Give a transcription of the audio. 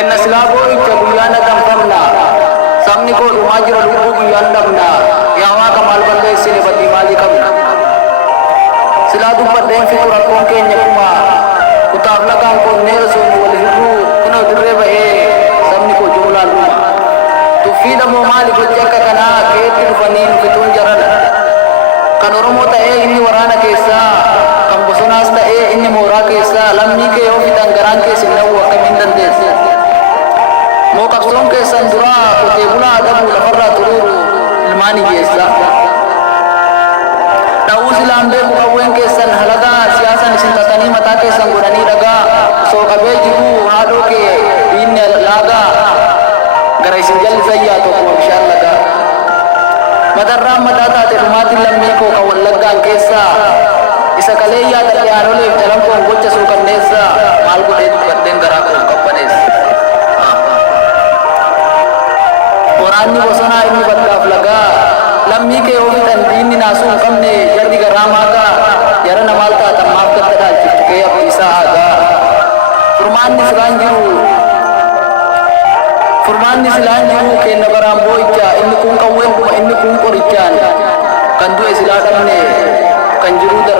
kenna silabo icha guyana kamfamna samni ko rumajira lubu guyandamna yawa kamal balle sini bati mali kamna siladu padden fitura kon kenya kuma kutabla kan ko nero so wal hiru kuno dirre ba e samni ko jumla luma tufida mo mali ko jakka kana keetin fanin fitun jarana kan oromo ta e inni warana kesa kan bosonas ta e inni mora kesa lammi ke yo fitan garan ke sinaw wa kamindan des mo kapson ke sandura ko tebula adabu la farra tururu ilmani kesa tahu silam be ko wen ke san halaga siyasan sintatani mata ke sangurani daga so kabe jibu hado ke inna laga garai sinjal zayya to ko inshallah ga madarra madata te rumati lammi ko ka wallaga kesa isa kaleya ta yarole talam ko gocha su kannesa mal ko de den gara ko kapanes qur'an ni bosana inni badaf laga lammi ke ofitan dinni nasu kamne jardi garama ga yara namalta tamaf katta dal ke ab isa aga furman ni silanju ke nabaram boicha inni kun kawen kuma inni kun korichan kan du isiladamne kan juru dar